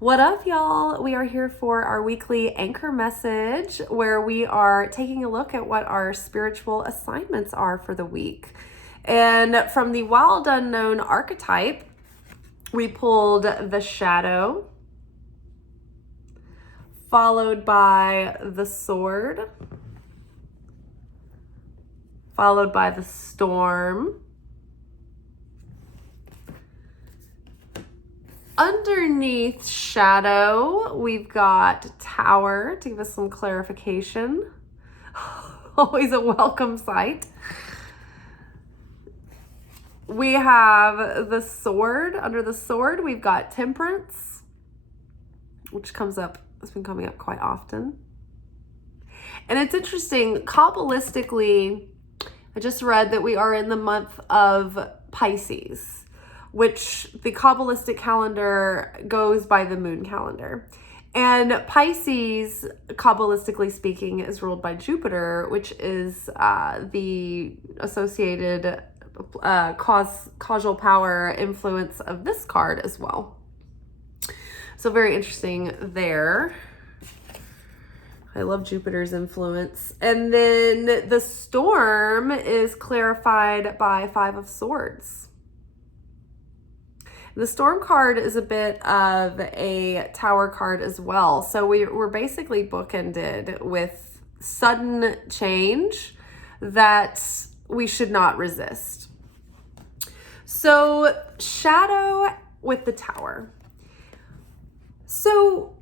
What up, y'all? We are here for our weekly anchor message where we are taking a look at what our spiritual assignments are for the week. And from the wild unknown archetype, we pulled the shadow, followed by the sword, followed by the storm. Underneath shadow, we've got tower to give us some clarification. Always a welcome sight. We have the sword. Under the sword, we've got temperance, which has been coming up quite often. And it's interesting, Kabbalistically, I just read that we are in the month of Pisces, which the Kabbalistic calendar goes by the moon calendar. And Pisces, Kabbalistically speaking, is ruled by Jupiter, which is the associated causal power influence of this card as well. So very interesting there. I love Jupiter's influence. And then the storm is clarified by Five of Swords. The storm card is a bit of a tower card as well. So we're basically bookended with sudden change that we should not resist. So shadow with the tower. So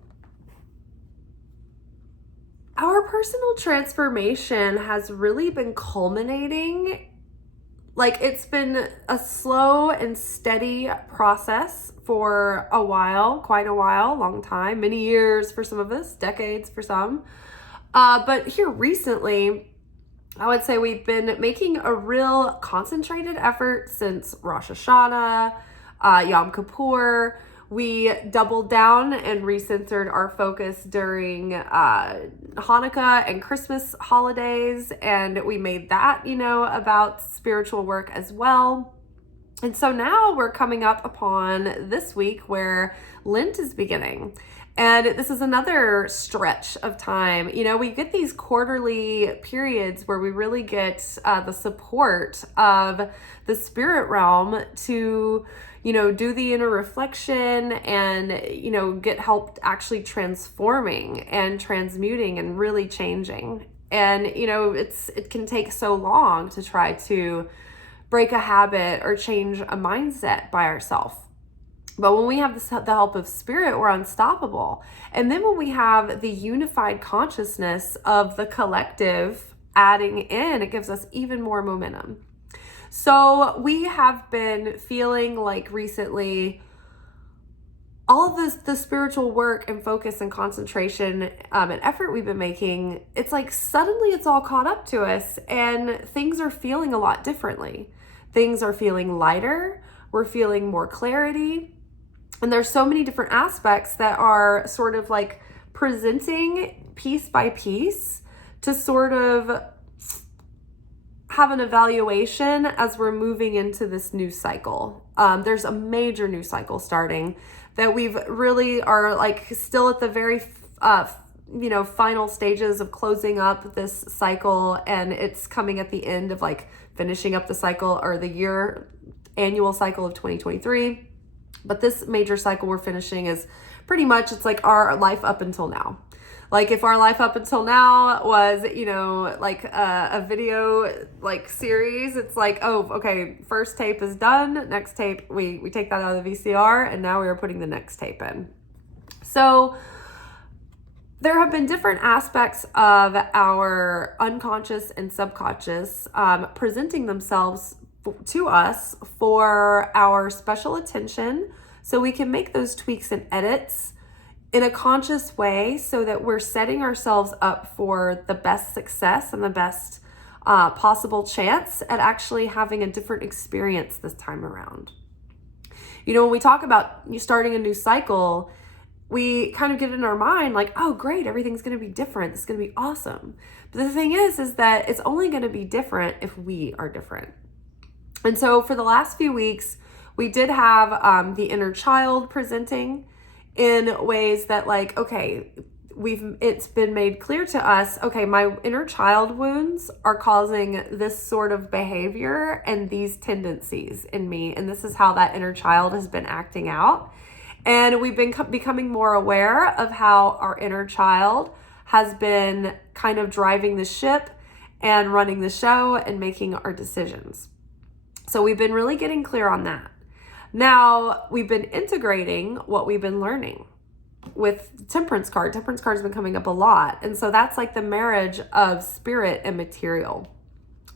our personal transformation has really been culminating. Like, it's been a slow and steady process for a while, quite a while, long time, many years for some of us, decades for some. But here recently, I would say we've been making a real concentrated effort since Rosh Hashanah, Yom Kippur. We doubled down and recentered our focus during Hanukkah and Christmas holidays, and we made that, about spiritual work as well. And so now we're coming up upon this week where Lent is beginning. And this is another stretch of time. We get these quarterly periods where we really get the support of the spirit realm to do the inner reflection and, get help actually transforming and transmuting and really changing. And, it can take so long to try to break a habit or change a mindset by ourselves. But when we have the help of spirit, we're unstoppable. And then when we have the unified consciousness of the collective adding in, it gives us even more momentum. So we have been feeling like recently all of the spiritual work and focus and concentration and effort we've been making, it's like suddenly it's all caught up to us and things are feeling a lot differently. Things are feeling lighter. We're feeling more clarity. And there's so many different aspects that are sort of like presenting piece by piece to sort of have an evaluation as we're moving into this new cycle. There's a major new cycle starting that we've really are like still at the very, final stages of closing up this cycle, and it's coming at the end of like finishing up the cycle or the annual cycle of 2023. But this major cycle we're finishing is pretty much, it's like our life up until now. Like if our life up until now was, like a video like series, it's like, oh, okay, first tape is done. Next tape, we take that out of the VCR and now we are putting the next tape in. So there have been different aspects of our unconscious and subconscious presenting themselves to us for our special attention so we can make those tweaks and edits in a conscious way so that we're setting ourselves up for the best success and the best possible chance at actually having a different experience this time around. When we talk about you starting a new cycle, we kind of get in our mind like, oh, great, everything's going to be different. This is going to be awesome. But the thing is that it's only going to be different if we are different. And so for the last few weeks, we did have the inner child presenting. in ways that like, okay, it's been made clear to us, okay, my inner child wounds are causing this sort of behavior and these tendencies in me. And this is how that inner child has been acting out. And we've been becoming more aware of how our inner child has been kind of driving the ship and running the show and making our decisions. So we've been really getting clear on that. Now we've been integrating what we've been learning with Temperance card. Temperance card has been coming up a lot. And so that's like the marriage of spirit and material.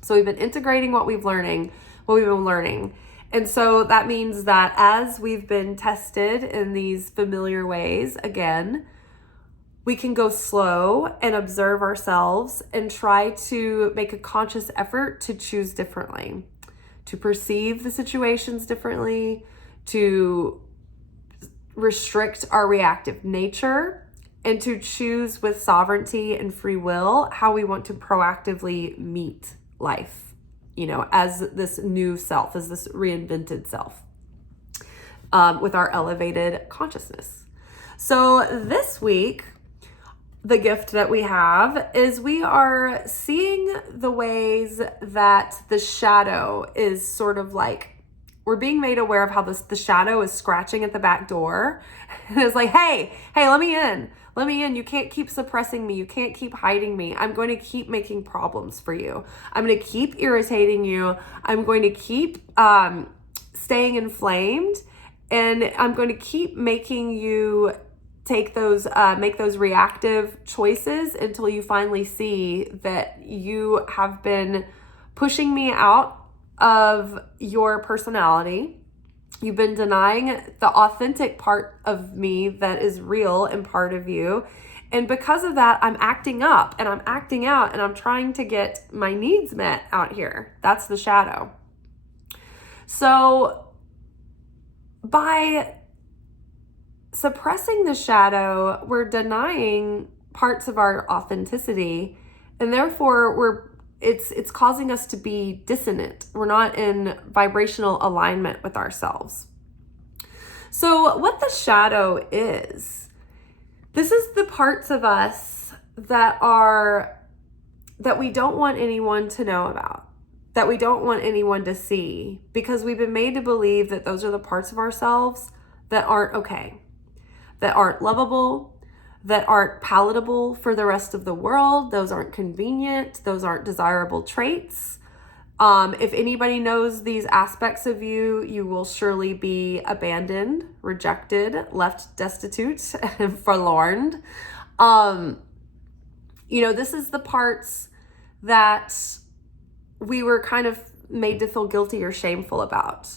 So we've been integrating what we've been learning. And so that means that as we've been tested in these familiar ways, again, we can go slow and observe ourselves and try to make a conscious effort to choose differently, to perceive the situations differently, to restrict our reactive nature, and to choose with sovereignty and free will how we want to proactively meet life, as this new self, as this reinvented self, with our elevated consciousness. So this week, the gift that we have is we are seeing the ways that the shadow is sort of like, we're being made aware of how the shadow is scratching at the back door. And it's like, hey, let me in. Let me in. You can't keep suppressing me. You can't keep hiding me. I'm going to keep making problems for you. I'm going to keep irritating you. I'm going to keep staying inflamed. And I'm going to keep making you make those reactive choices until you finally see that you have been pushing me out of your personality. You've been denying the authentic part of me that is real and part of you. And because of that, I'm acting up and I'm acting out and I'm trying to get my needs met out here. That's the shadow. So by suppressing the shadow, we're denying parts of our authenticity, and therefore it's causing us to be dissonant. We're not in vibrational alignment with ourselves. So what the shadow is, this is the parts of us that we don't want anyone to know about, that we don't want anyone to see, because we've been made to believe that those are the parts of ourselves that aren't okay, that aren't lovable, that aren't palatable for the rest of the world. Those aren't convenient. Those aren't desirable traits. If anybody knows these aspects of you, you will surely be abandoned, rejected, left destitute, and forlorn. This is the parts that we were kind of made to feel guilty or shameful about.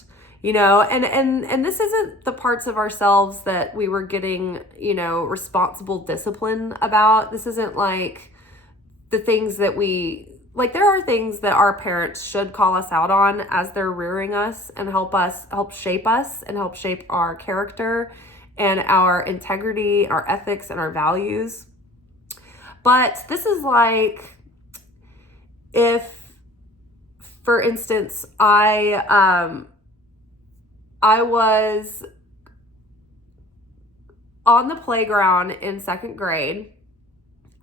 And this isn't the parts of ourselves that we were getting, responsible discipline about. This isn't like the things that there are things that our parents should call us out on as they're rearing us and help shape us and help shape our character and our integrity, our ethics, and our values. But this is like, if, for instance, I was on the playground in second grade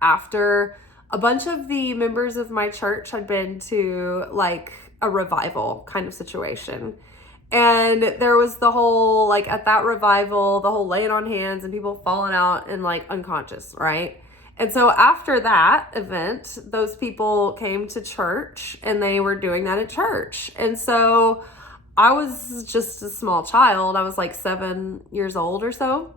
after a bunch of the members of my church had been to like a revival kind of situation. And there was the whole, like at that revival, the whole laying on hands and people falling out and like unconscious, right? And so after that event, those people came to church and they were doing that at church. And so I was just a small child. I was like 7 years old or so.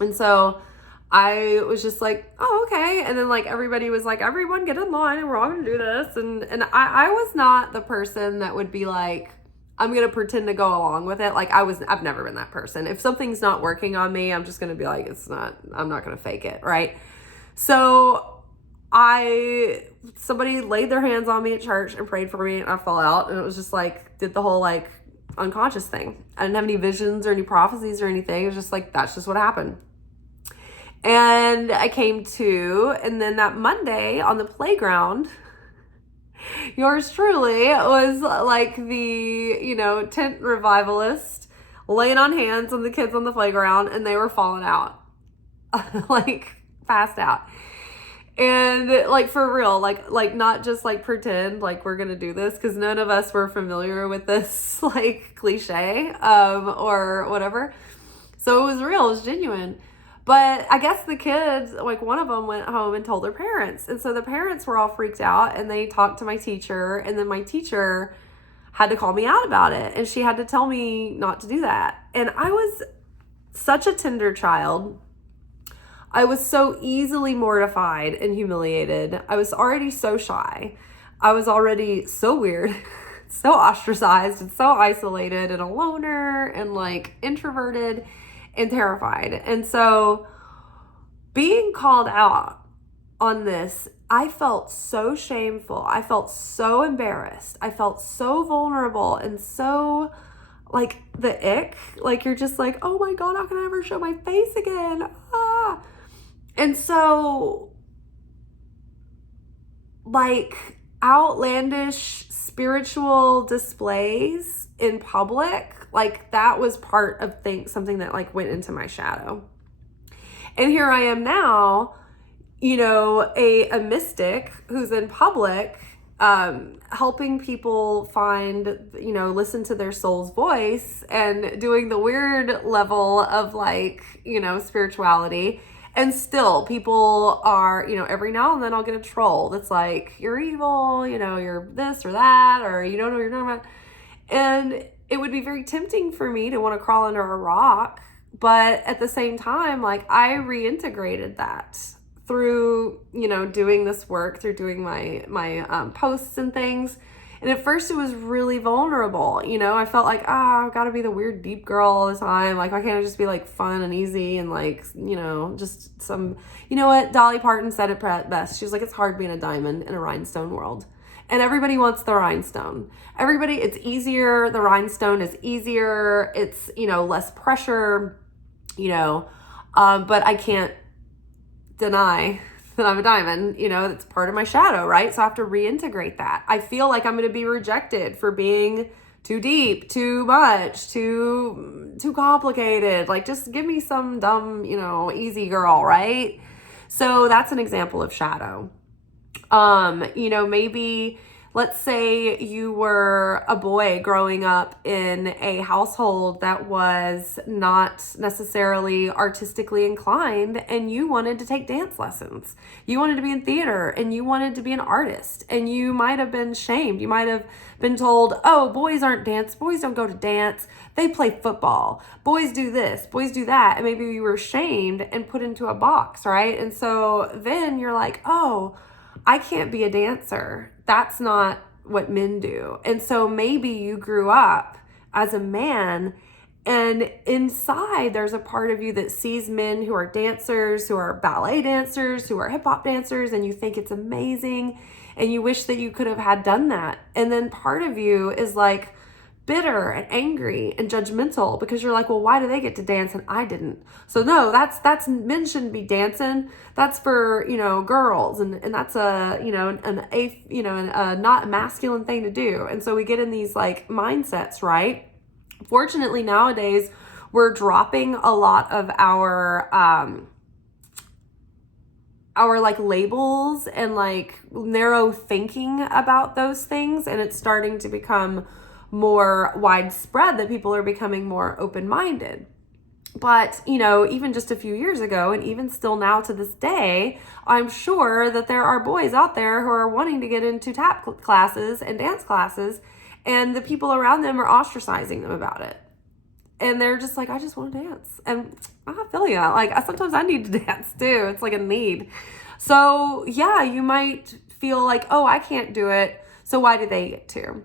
And so I was just like, oh, okay. And then like everybody was like, everyone get in line and we're all gonna do this. And I was not the person that would be like, I'm gonna pretend to go along with it. Like I've never been that person. If something's not working on me, I'm just gonna be like, I'm not gonna fake it, right? So somebody laid their hands on me at church and prayed for me and I fell out, and it was just like, did the whole like unconscious thing. I didn't have any visions or any prophecies or anything. It was just like, that's just what happened. And I came to, and then that Monday on the playground, yours truly was like the, tent revivalist, laying on hands on the kids on the playground, and they were falling out, like passed out. And like for real, like not just like pretend like we're gonna do this, because none of us were familiar with this like cliche or whatever. So it was real, it was genuine. But I guess the kids, like one of them went home and told their parents. And so the parents were all freaked out, and they talked to my teacher, and then my teacher had to call me out about it. And she had to tell me not to do that. And I was such a tender child. I was so easily mortified and humiliated. I was already so shy. I was already so weird, so ostracized and so isolated and a loner and like introverted and terrified. And so being called out on this, I felt so shameful. I felt so embarrassed. I felt so vulnerable and so like the ick. Like you're just like, oh my God, how can I ever show my face again? Ah. And so like outlandish spiritual displays in public, like that was part of something that like went into my shadow. And here I am now, you know, a mystic who's in public, helping people find, you know, listen to their soul's voice and doing the weird level of like, you know, spirituality. And still people are, you know, every now and then I'll get a troll that's like, you're evil, you know, you're this or that, or you don't know what you're talking about. And it would be very tempting for me to want to crawl under a rock. But at the same time, like I reintegrated that through, you know, doing this work, through doing my posts and things. And at first it was really vulnerable. You know, I felt like, I've got to be the weird deep girl all the time. Like, why can't I just be like fun and easy and like, you know, just some, you know what? Dolly Parton said it best. She was like, it's hard being a diamond in a rhinestone world. And everybody wants the rhinestone. Everybody, it's easier. The rhinestone is easier. It's, you know, less pressure, you know, but I can't deny that I'm a diamond, you know, that's part of my shadow, right? So I have to reintegrate that. I feel like I'm going to be rejected for being too deep, too much, too complicated. Like, just give me some dumb, you know, easy girl, right? So that's an example of shadow. You know, maybe let's say you were a boy growing up in a household that was not necessarily artistically inclined, and you wanted to take dance lessons. You wanted to be in theater, and you wanted to be an artist, and you might have been shamed. You might have been told, oh, boys don't go to dance. They play football. Boys do this, boys do that. And maybe you were shamed and put into a box, right? And so then you're like, oh, I can't be a dancer. That's not what men do. And so maybe you grew up as a man, and inside there's a part of you that sees men who are dancers, who are ballet dancers, who are hip hop dancers, and you think it's amazing and you wish that you could have done that. And then part of you is like bitter and angry and judgmental because you're like, well, why do they get to dance and I didn't? So no, that's men shouldn't be dancing. That's for, you know, girls, and that's a, you know, a not masculine thing to do. And so we get in these like mindsets, right? Fortunately, nowadays we're dropping a lot of our like labels and like narrow thinking about those things, and it's starting to become more widespread that people are becoming more open-minded. But, you know, even just a few years ago, and even still now to this day, I'm sure that there are boys out there who are wanting to get into tap classes and dance classes, and the people around them are ostracizing them about it. And they're just like, I just want to dance. And I feel you. Like, sometimes I need to dance too. It's like a need. So yeah, you might feel like, oh, I can't do it, so why do they get to?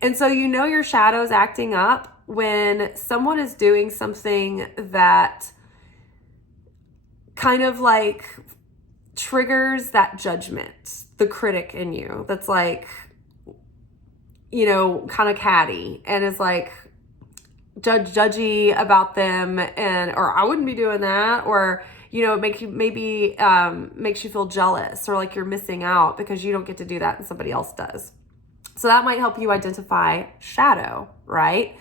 And so you know your shadow's acting up when someone is doing something that kind of like triggers that judgment, the critic in you that's like, you know, kind of catty and is like judgy about them, and or I wouldn't be doing that, or you know, makes you feel jealous or like you're missing out because you don't get to do that and somebody else does. So that might help you identify shadow, right?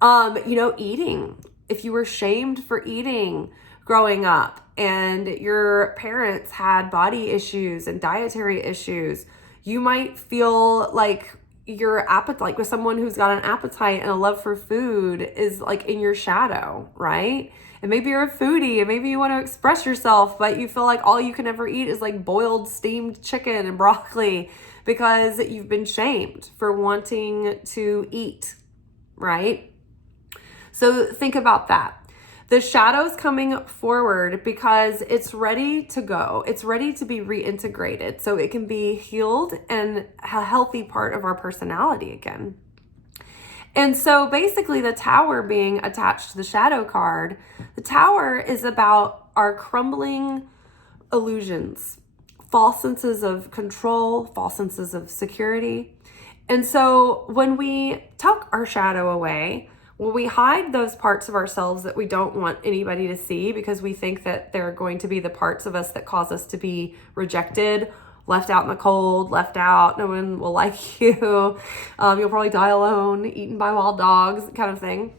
Eating. If you were shamed for eating growing up and your parents had body issues and dietary issues, you might feel like your appetite, like with someone who's got an appetite and a love for food is like in your shadow, right? And maybe you're a foodie and maybe you want to express yourself, but you feel like all you can ever eat is like boiled steamed chicken and broccoli because you've been shamed for wanting to eat, right? So think about that. The shadow's coming forward because it's ready to go. It's ready to be reintegrated so it can be healed and a healthy part of our personality again. And so basically the tower being attached to the shadow card, the tower is about our crumbling illusions, false senses of control, false senses of security. And so when we tuck our shadow away, well, we hide those parts of ourselves that we don't want anybody to see because we think that they're going to be the parts of us that cause us to be rejected, left out in the cold, left out, no one will like you. You'll probably die alone, eaten by wild dogs, kind of thing.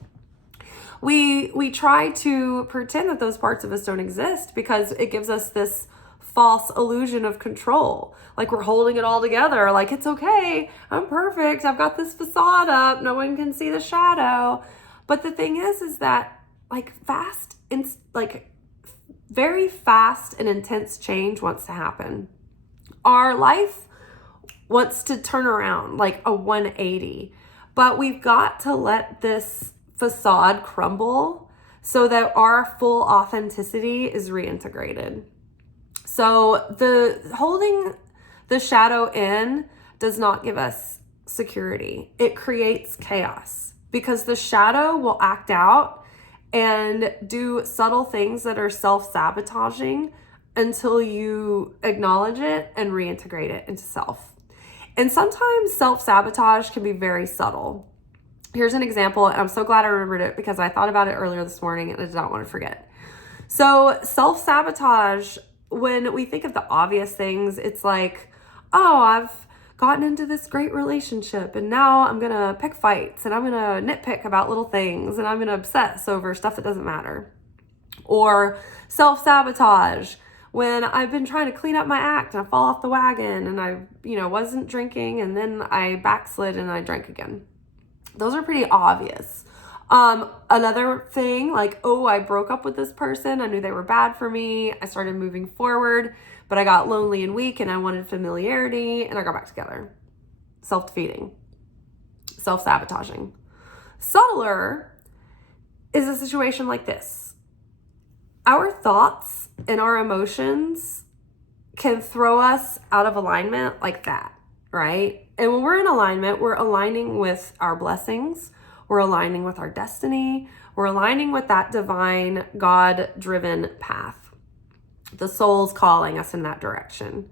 We try to pretend that those parts of us don't exist because it gives us this false illusion of control. Like we're holding it all together. Like, it's okay. I'm perfect. I've got this facade up. No one can see the shadow. But the thing is that very fast and intense change wants to happen. Our life wants to turn around like a 180, but we've got to let this facade crumble so that our full authenticity is reintegrated. So the holding the shadow in does not give us security. It creates chaos because the shadow will act out and do subtle things that are self-sabotaging until you acknowledge it and reintegrate it into self. And sometimes self-sabotage can be very subtle. Here's an example, and I'm so glad I remembered it because I thought about it earlier this morning and I did not want to forget. So self-sabotage, when we think of the obvious things, it's like, oh, I've gotten into this great relationship and now I'm going to pick fights and I'm going to nitpick about little things and I'm going to obsess over stuff that doesn't matter. Or self-sabotage, when I've been trying to clean up my act and I fall off the wagon and I, wasn't drinking and then I backslid and I drank again. Those are pretty obvious. Another thing, like, oh, I broke up with this person. I knew they were bad for me. I started moving forward, but I got lonely and weak and I wanted familiarity and I got back together. Self-defeating, self-sabotaging. Subtler is a situation like this. Our thoughts and our emotions can throw us out of alignment like that, right? And when we're in alignment, we're aligning with our blessings. We're aligning with our destiny. We're aligning with that divine, God-driven path. The soul's calling us in that direction.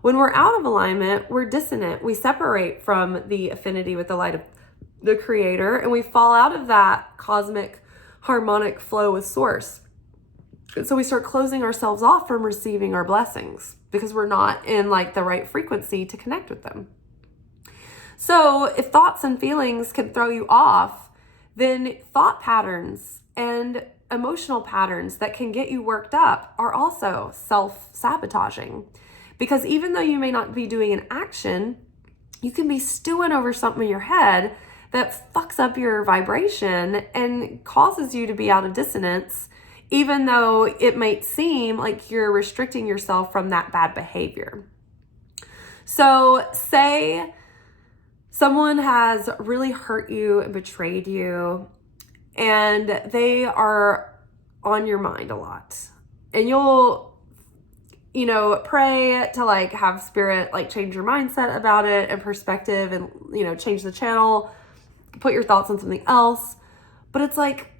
When we're out of alignment, we're dissonant. We separate from the affinity with the light of the Creator, and we fall out of that cosmic harmonic flow with Source. And so we start closing ourselves off from receiving our blessings because we're not in like the right frequency to connect with them. So if thoughts and feelings can throw you off, then thought patterns and emotional patterns that can get you worked up are also self-sabotaging. Because even though you may not be doing an action, you can be stewing over something in your head that fucks up your vibration and causes you to be out of dissonance, even though it might seem like you're restricting yourself from that bad behavior. So say someone has really hurt you and betrayed you, and they are on your mind a lot. And you'll, pray to like have spirit like change your mindset about it and perspective and, change the channel, put your thoughts on something else. But it's like,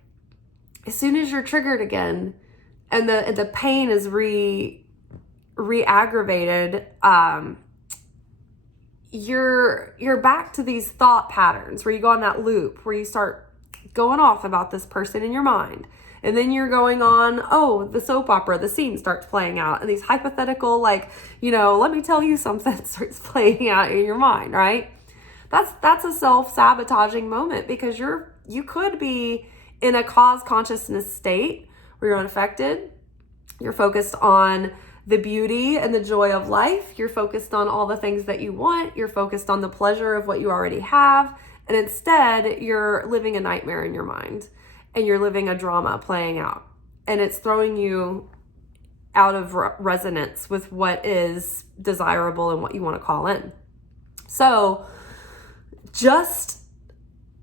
as soon as you're triggered again and the pain is re-aggravated, you're back to these thought patterns where you go on that loop where you start going off about this person in your mind. And then you're going on, the soap opera, the scene starts playing out and these hypothetical, let me tell you something starts playing out in your mind, right? That's a self-sabotaging moment because you're you could be in a cause consciousness state where you're unaffected. You're focused on the beauty and the joy of life. You're focused on all the things that you want. You're focused on the pleasure of what you already have. And instead, you're living a nightmare in your mind, and you're living a drama playing out. And it's throwing you out of resonance with what is desirable and what you want to call in. So just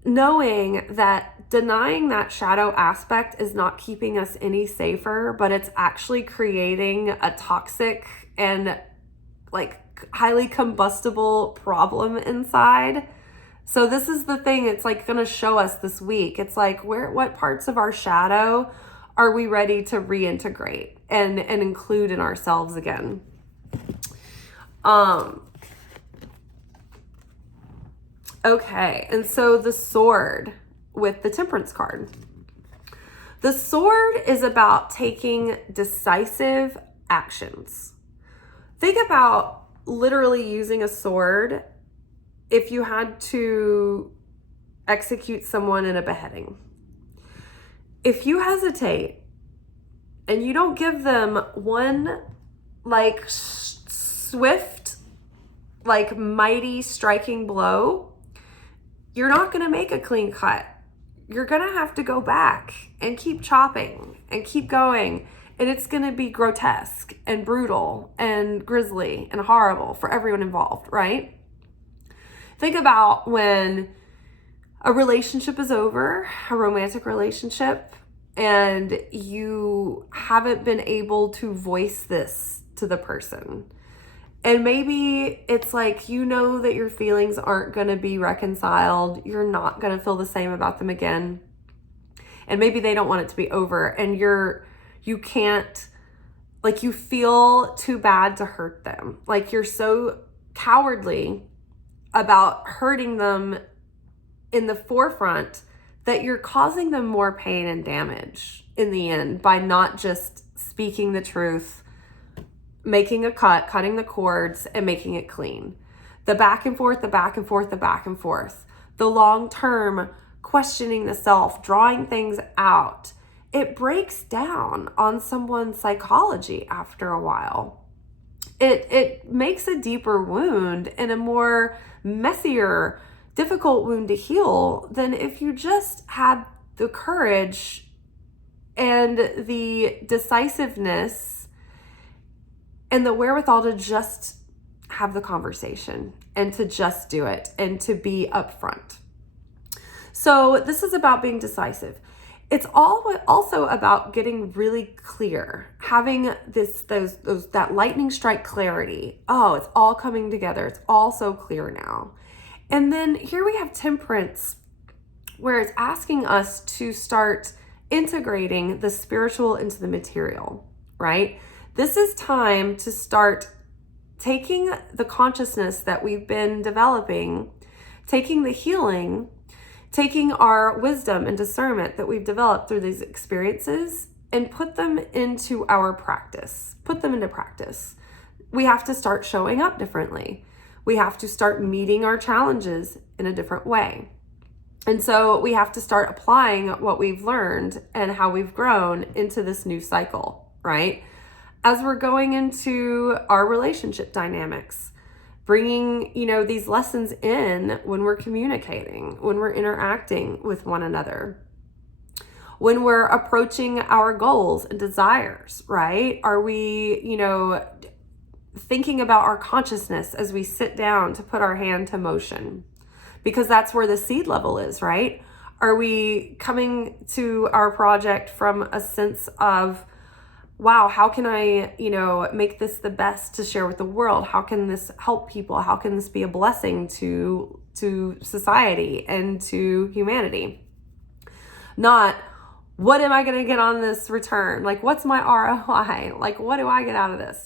knowing that denying that shadow aspect is not keeping us any safer, but it's actually creating a toxic and like highly combustible problem inside. So this is the thing, it's like going to show us this week. It's like, what parts of our shadow are we ready to reintegrate and include in ourselves again? Okay, and so the sword with the temperance card. The sword is about taking decisive actions. Think about literally using a sword if you had to execute someone in a beheading. If you hesitate and you don't give them one like swift, like mighty striking blow, you're not going to make a clean cut. You're going to have to go back and keep chopping and keep going. And it's going to be grotesque and brutal and grisly and horrible for everyone involved, right? Think about when a relationship is over, a romantic relationship, and you haven't been able to voice this to the person. And maybe it's like, you know that your feelings aren't going to be reconciled. You're not going to feel the same about them again. And maybe they don't want it to be over. And you can't, like, you feel too bad to hurt them. Like, you're so cowardly about hurting them in the forefront that you're causing them more pain and damage in the end by not just speaking the truth, making a cut, cutting the cords, and making it clean. The back and forth, the back and forth, the back and forth. The long-term questioning the self, drawing things out. It breaks down on someone's psychology after a while. It makes a deeper wound and a more messier, difficult wound to heal than if you just had the courage and the decisiveness and the wherewithal to just have the conversation and to just do it and to be upfront. So this is about being decisive. It's also about getting really clear, having that lightning strike clarity. Oh, it's all coming together. It's all so clear now. And then here we have temperance, where it's asking us to start integrating the spiritual into the material, right? This is time to start taking the consciousness that we've been developing, taking the healing, taking our wisdom and discernment that we've developed through these experiences and put them into our practice, put them into practice. We have to start showing up differently. We have to start meeting our challenges in a different way. And so we have to start applying what we've learned and how we've grown into this new cycle, right? As we're going into our relationship dynamics, bringing, these lessons in when we're communicating, when we're interacting with one another, when we're approaching our goals and desires, right? Are we, thinking about our consciousness as we sit down to put our hand to motion? Because that's where the seed level is, right? Are we coming to our project from a sense of, wow, how can I, make this the best to share with the world? How can this help people? How can this be a blessing to society and to humanity? Not, what am I going to get on this return? Like, what's my ROI? Like, what do I get out of this?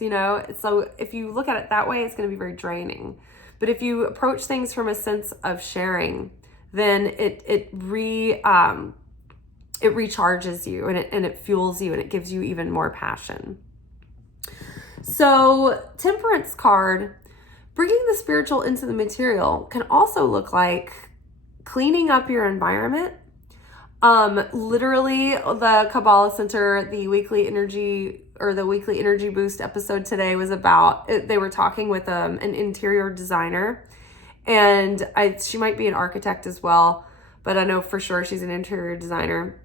So if you look at it that way, it's going to be very draining. But if you approach things from a sense of sharing, then it recharges you and it fuels you and it gives you even more passion. So temperance card, bringing the spiritual into the material, can also look like cleaning up your environment, Literally the Kabbalah Center, the weekly energy boost episode today was about, they were talking with an interior designer, and she might be an architect as well, but I know for sure she's an interior designer.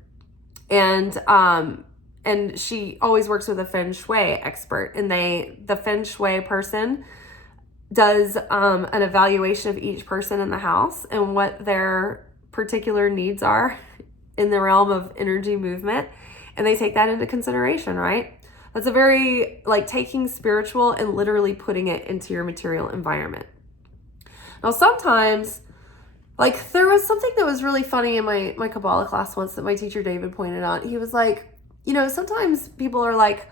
And she always works with a feng shui expert, and the feng shui person does an evaluation of each person in the house and what their particular needs are in the realm of energy movement, and they take that into consideration, right? That's a very, like, taking spiritual and literally putting it into your material environment. Now, sometimes, like, there was something that was really funny in my Kabbalah class once that my teacher David pointed out. He was like, sometimes people are like,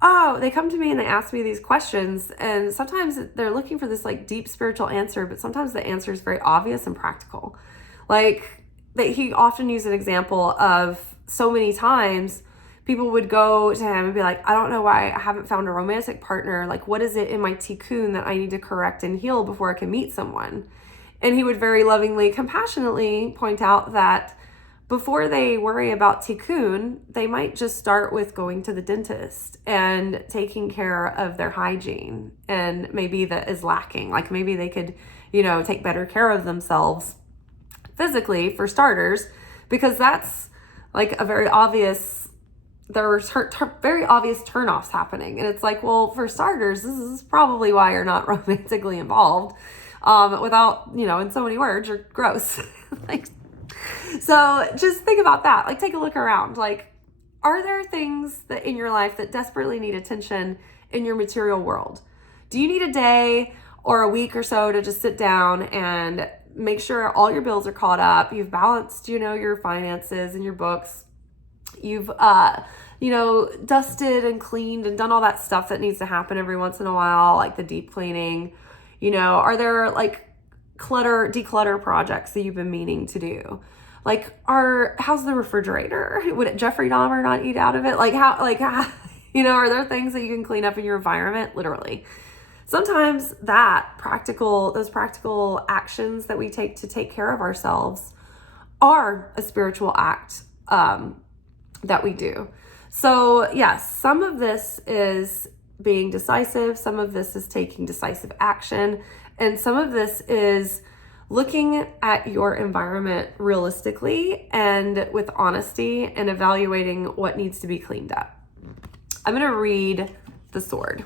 oh, they come to me and they ask me these questions, and sometimes they're looking for this, like, deep spiritual answer, but sometimes the answer is very obvious and practical. Like, that he often used an example of so many times people would go to him and be like, I don't know why I haven't found a romantic partner. Like, what is it in my tikkun that I need to correct and heal before I can meet someone? And he would very lovingly, compassionately point out that before they worry about tikkun, they might just start with going to the dentist and taking care of their hygiene, and maybe that is lacking. Like, maybe they could, take better care of themselves physically, for starters, because that's like a very obvious, there are very obvious turnoffs happening. And it's like, well, for starters, this is probably why you're not romantically involved, without, in so many words, you're gross. Like, so just think about that. Like, take a look around. Like, are there things that in your life that desperately need attention in your material world? Do you need a day or a week or so to just sit down and make sure all your bills are caught up? You've balanced, your finances and your books. You've, dusted and cleaned and done all that stuff that needs to happen every once in a while, like the deep cleaning. Are there, like, declutter projects that you've been meaning to do? Like, how's the refrigerator? Would Jeffrey Dahmer not eat out of it? Like, are there things that you can clean up in your environment? Literally. Sometimes those practical actions that we take to take care of ourselves are a spiritual act that we do. So yes, some of this is being decisive, some of this is taking decisive action, and some of this is looking at your environment realistically and with honesty and evaluating what needs to be cleaned up. I'm going to read the sword.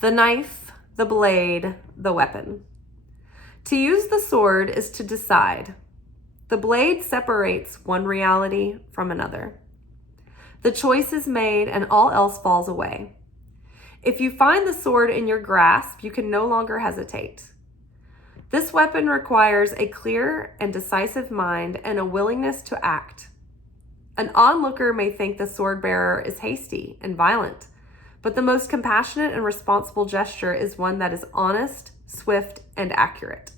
The knife, the blade, the weapon. To use the sword is to decide. The blade separates one reality from another. The choice is made and all else falls away. If you find the sword in your grasp, you can no longer hesitate. This weapon requires a clear and decisive mind and a willingness to act. An onlooker may think the sword bearer is hasty and violent, but the most compassionate and responsible gesture is one that is honest, swift, and accurate.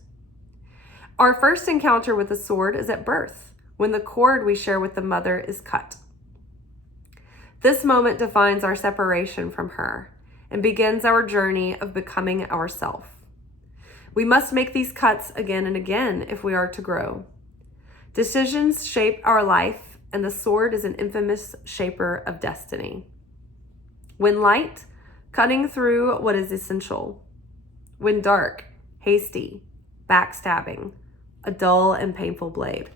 Our first encounter with the sword is at birth, when the cord we share with the mother is cut. This moment defines our separation from her and begins our journey of becoming ourself. We must make these cuts again and again if we are to grow. Decisions shape our life, and the sword is an infamous shaper of destiny. When light, cutting through what is essential. When dark, hasty, backstabbing, a dull and painful blade.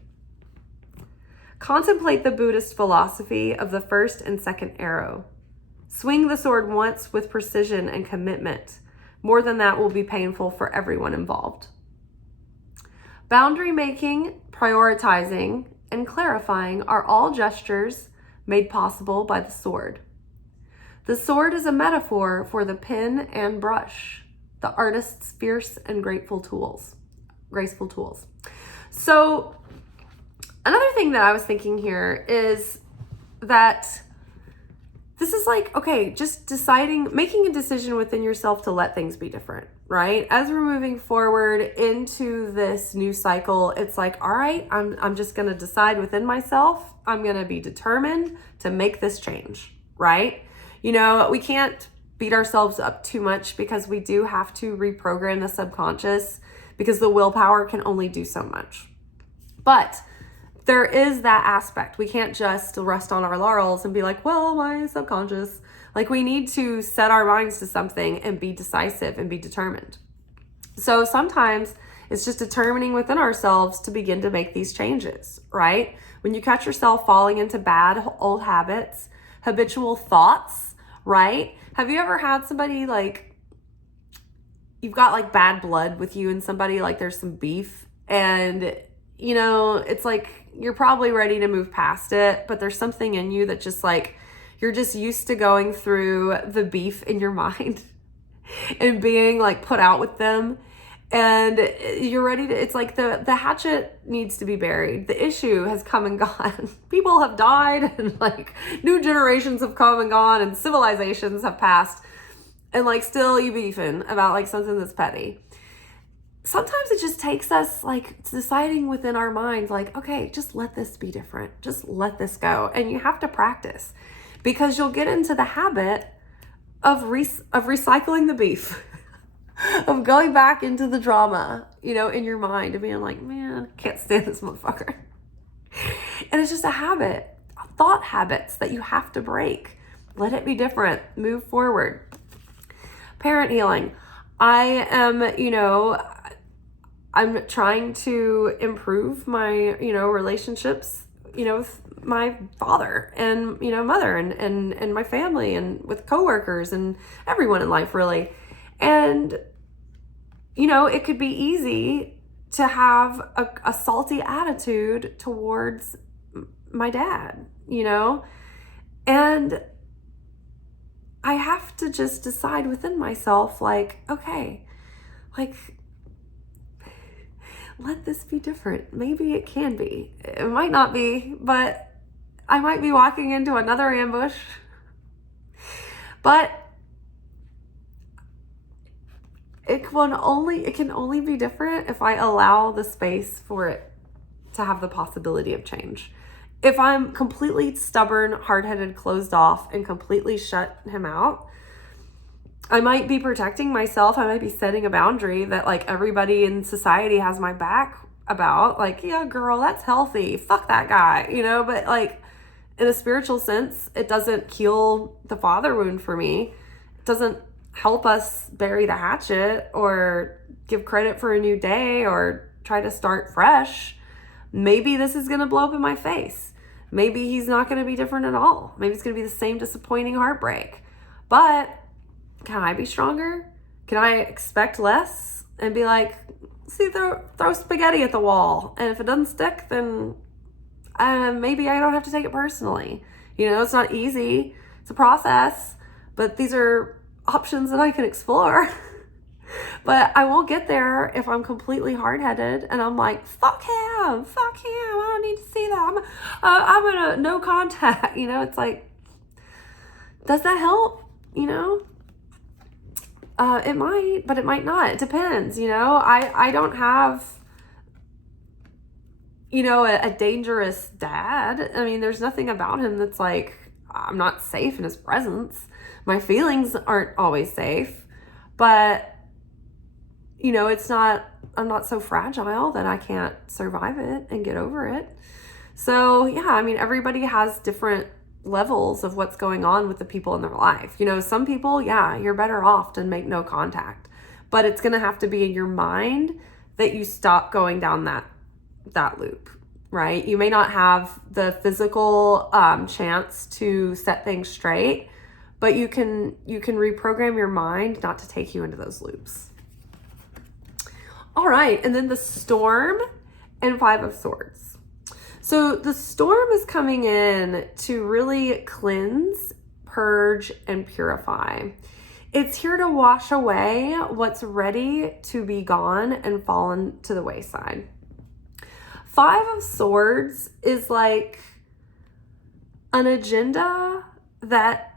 Contemplate the Buddhist philosophy of the first and second arrow. Swing the sword once with precision and commitment. More than that will be painful for everyone involved. Boundary making, prioritizing, and clarifying are all gestures made possible by the sword. The sword is a metaphor for the pen and brush, the artist's fierce and graceful tools. So another thing that I was thinking here is that this is like, okay, just making a decision within yourself to let things be different, right? As we're moving forward into this new cycle, it's like, all right, I'm just going to decide within myself. I'm going to be determined to make this change, right? We can't beat ourselves up too much, because we do have to reprogram the subconscious, because the willpower can only do so much. But there is that aspect. We can't just rest on our laurels and be like, well, my subconscious. Like, we need to set our minds to something and be decisive and be determined. So sometimes it's just determining within ourselves to begin to make these changes, right? When you catch yourself falling into bad old habits, habitual thoughts, right? Have you ever had somebody, like, you've got like bad blood with you and somebody, like there's some beef, and you know, it's like you're probably ready to move past it, but there's something in you that just like, you're just used to going through the beef in your mind and being like put out with them, and you're ready to, it's like the hatchet needs to be buried. The issue has come and gone. People have died, and like new generations have come and gone, and civilizations have passed, and like still you beefing about like something that's petty. Sometimes it just takes us like deciding within our minds, like, okay, just let this be different. Just let this go. And you have to practice, because you'll get into the habit of recycling the beef, of going back into the drama, you know, in your mind, and being like, man, I can't stand this motherfucker. And it's just a habit, thought habits that you have to break. Let it be different. Move forward. Parent healing. I am, you know, I'm trying to improve my, you know, relationships, you know, with my father and, you know, mother and my family, and with coworkers and everyone in life, really. And, you know, it could be easy to have a salty attitude towards my dad, you know, and I have to just decide within myself, like, okay, like, let this be different. Maybe it can be. It might not be, but I might be walking into another ambush. But it can only be different if I allow the space for it to have the possibility of change. If I'm completely stubborn, hard-headed, closed off, and completely shut him out, I might be protecting myself. I might be setting a boundary that like everybody in society has my back about. Like, yeah, girl, that's healthy. Fuck that guy, you know? But like in a spiritual sense, it doesn't heal the father wound for me. It doesn't help us bury the hatchet or give credit for a new day or try to start fresh. Maybe this is going to blow up in my face. Maybe he's not going to be different at all. Maybe it's going to be the same disappointing heartbreak. But can I be stronger? Can I expect less and be like, see, throw spaghetti at the wall, and if it doesn't stick, then maybe I don't have to take it personally. You know, it's not easy. It's a process, but these are options that I can explore. But I won't get there if I'm completely hard-headed and I'm like, fuck him, I don't need to see that. I'm gonna no contact. You know, it's like, does that help? You know? It might, but it might not. It depends, you know. I don't have, you know, a dangerous dad. I mean, there's nothing about him that's like, I'm not safe in his presence. My feelings aren't always safe, but, you know, I'm not so fragile that I can't survive it and get over it. So, yeah, I mean, everybody has different levels of what's going on with the people in their life. You know, some people, yeah, you're better off to make no contact, but it's going to have to be in your mind that you stop going down that loop, right? You may not have the physical chance to set things straight, but you can reprogram your mind not to take you into those loops. All right, and then the storm and 5 of Swords. So the storm is coming in to really cleanse, purge, and purify. It's here to wash away what's ready to be gone and fallen to the wayside. 5 of Swords is like an agenda that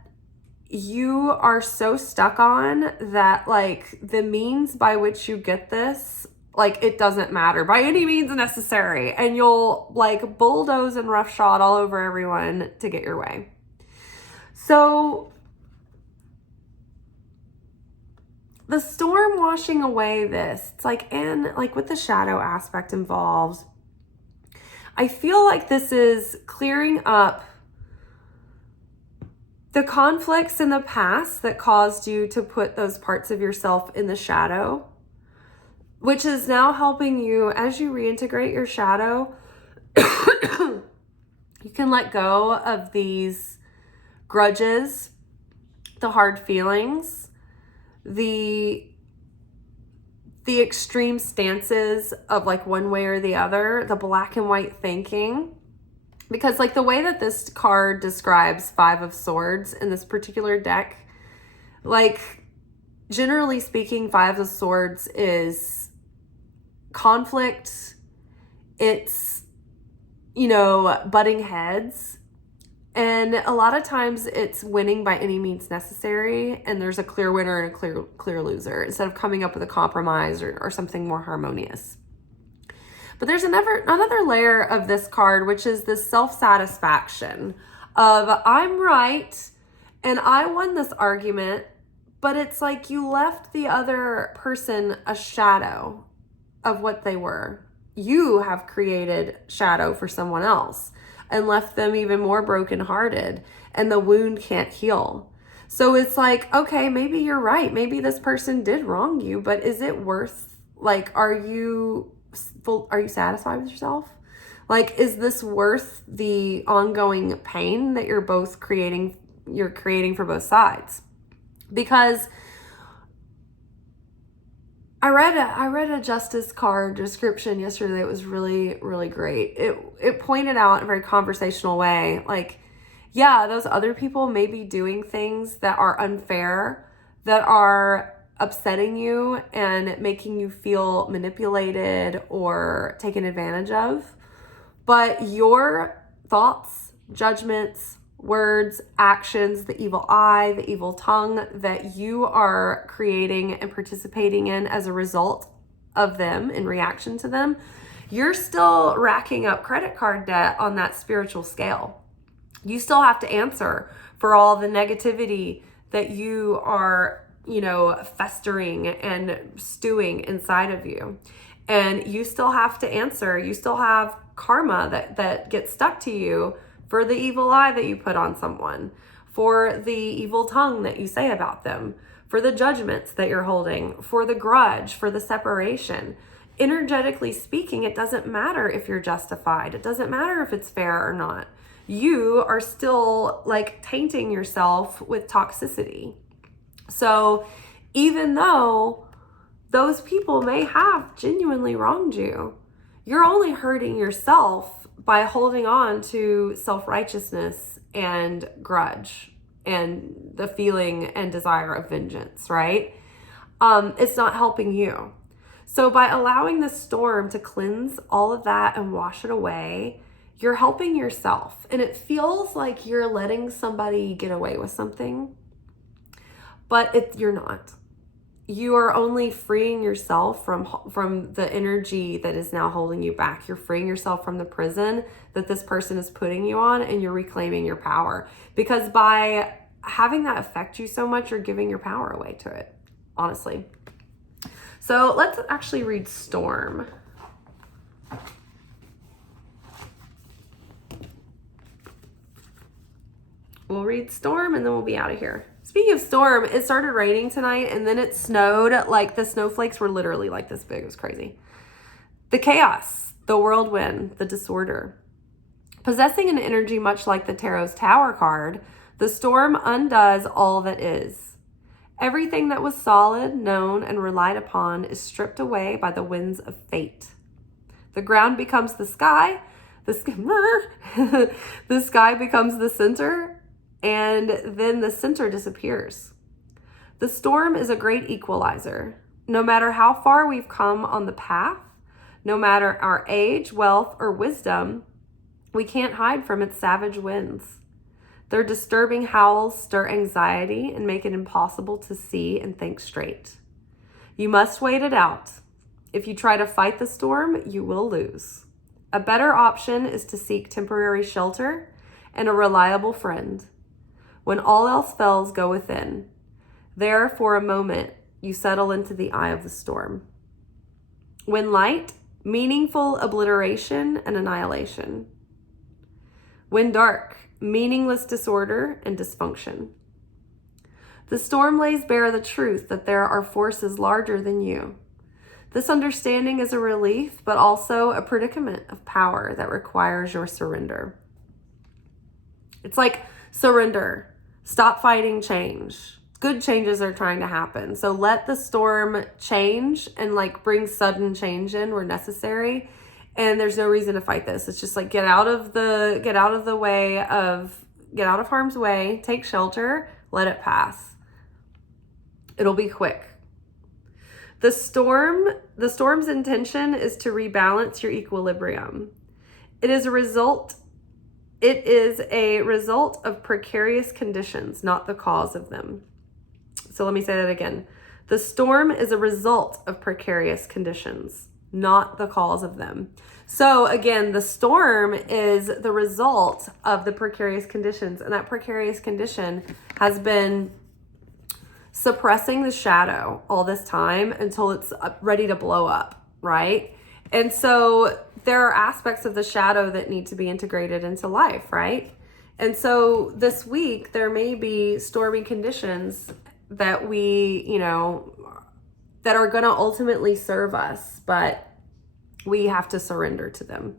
you are so stuck on that like the means by which you get this, like it doesn't matter by any means necessary, and you'll like bulldoze and roughshod all over everyone to get your way. So the storm washing away this, it's like, and like with the shadow aspect involved, I feel like this is clearing up the conflicts in the past that caused you to put those parts of yourself in the shadow, which is now helping you as you reintegrate your shadow. You can let go of these grudges, the hard feelings, the extreme stances of like one way or the other, the black and white thinking. Because like the way that this card describes Five of Swords in this particular deck, like generally speaking, Five of Swords is conflict. It's, you know, butting heads. And a lot of times it's winning by any means necessary, and there's a clear winner and a clear loser instead of coming up with a compromise or something more harmonious. But there's another layer of this card, which is this self-satisfaction of I'm right and I won this argument, but it's like you left the other person a shadow of what they were. You have created shadow for someone else and left them even more brokenhearted, and the wound can't heal. So it's like, okay, maybe you're right. Maybe this person did wrong you, but is it worth, like, are you satisfied with yourself? Like, is this worth the ongoing pain that you're creating for both sides? Because I read a justice card description yesterday that was really, really great. It pointed out in a very conversational way, like, yeah, those other people may be doing things that are unfair, that are upsetting you and making you feel manipulated or taken advantage of. But your thoughts, judgments, words, actions, the evil eye, the evil tongue that you are creating and participating in as a result of them, in reaction to them, you're still racking up credit card debt on that spiritual scale. You still have to answer for all the negativity that you are, you know, festering and stewing inside of you. And you still have to answer. You still have karma that gets stuck to you for the evil eye that you put on someone, for the evil tongue that you say about them, for the judgments that you're holding, for the grudge, for the separation. Energetically speaking, it doesn't matter if you're justified. It doesn't matter if it's fair or not. You are still like tainting yourself with toxicity. So even though those people may have genuinely wronged you, you're only hurting yourself by holding on to self-righteousness and grudge and the feeling and desire of vengeance, right? It's not helping you. So by allowing the storm to cleanse all of that and wash it away, you're helping yourself. And it feels like you're letting somebody get away with something, but you're not. You are only freeing yourself from the energy that is now holding you back. You're freeing yourself from the prison that this person is putting you on, and you're reclaiming your power. Because by having that affect you so much, you're giving your power away to it, honestly. So let's actually read Storm. We'll read Storm and then we'll be out of here. Speaking of storm, it started raining tonight and then it snowed. Like the snowflakes were literally like this big. It was crazy. The chaos, the whirlwind, the disorder. Possessing an energy much like the Tarot's Tower card, the storm undoes all that is. Everything that was solid, known, and relied upon is stripped away by the winds of fate. The ground becomes the sky, the sky becomes the center, and then the center disappears. The storm is a great equalizer. No matter how far we've come on the path, no matter our age, wealth, or wisdom, we can't hide from its savage winds. Their disturbing howls stir anxiety and make it impossible to see and think straight. You must wait it out. If you try to fight the storm, you will lose. A better option is to seek temporary shelter and a reliable friend. When all else fails, go within. There, for a moment, you settle into the eye of the storm. When light, meaningful obliteration and annihilation. When dark, meaningless disorder and dysfunction. The storm lays bare the truth that there are forces larger than you. This understanding is a relief, but also a predicament of power that requires your surrender. It's like surrender. Stop fighting change. Good changes are trying to happen. So let the storm change and like bring sudden change in where necessary. And there's no reason to fight this. It's just like get out of harm's way, take shelter, let it pass. It'll be quick. The storm's intention is to rebalance your equilibrium. It is a result of precarious conditions, not the cause of them. So let me say that again. The storm is a result of precarious conditions, not the cause of them. So again, the storm is the result of the precarious conditions, and that precarious condition has been suppressing the shadow all this time until it's ready to blow up, right? And so there are aspects of the shadow that need to be integrated into life, right? And so this week there may be stormy conditions that that are going to ultimately serve us, but we have to surrender to them.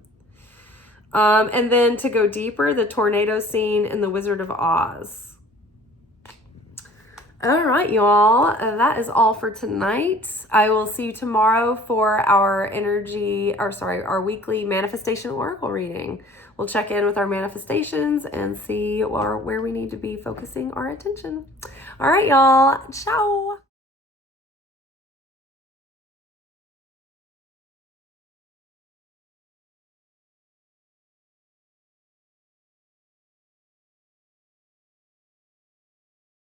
And then to go deeper, the tornado scene in The Wizard of Oz. All right, y'all, that is all for tonight. I will see you tomorrow for our weekly manifestation oracle reading. We'll check in with our manifestations and see where we need to be focusing our attention. All right, y'all. Ciao.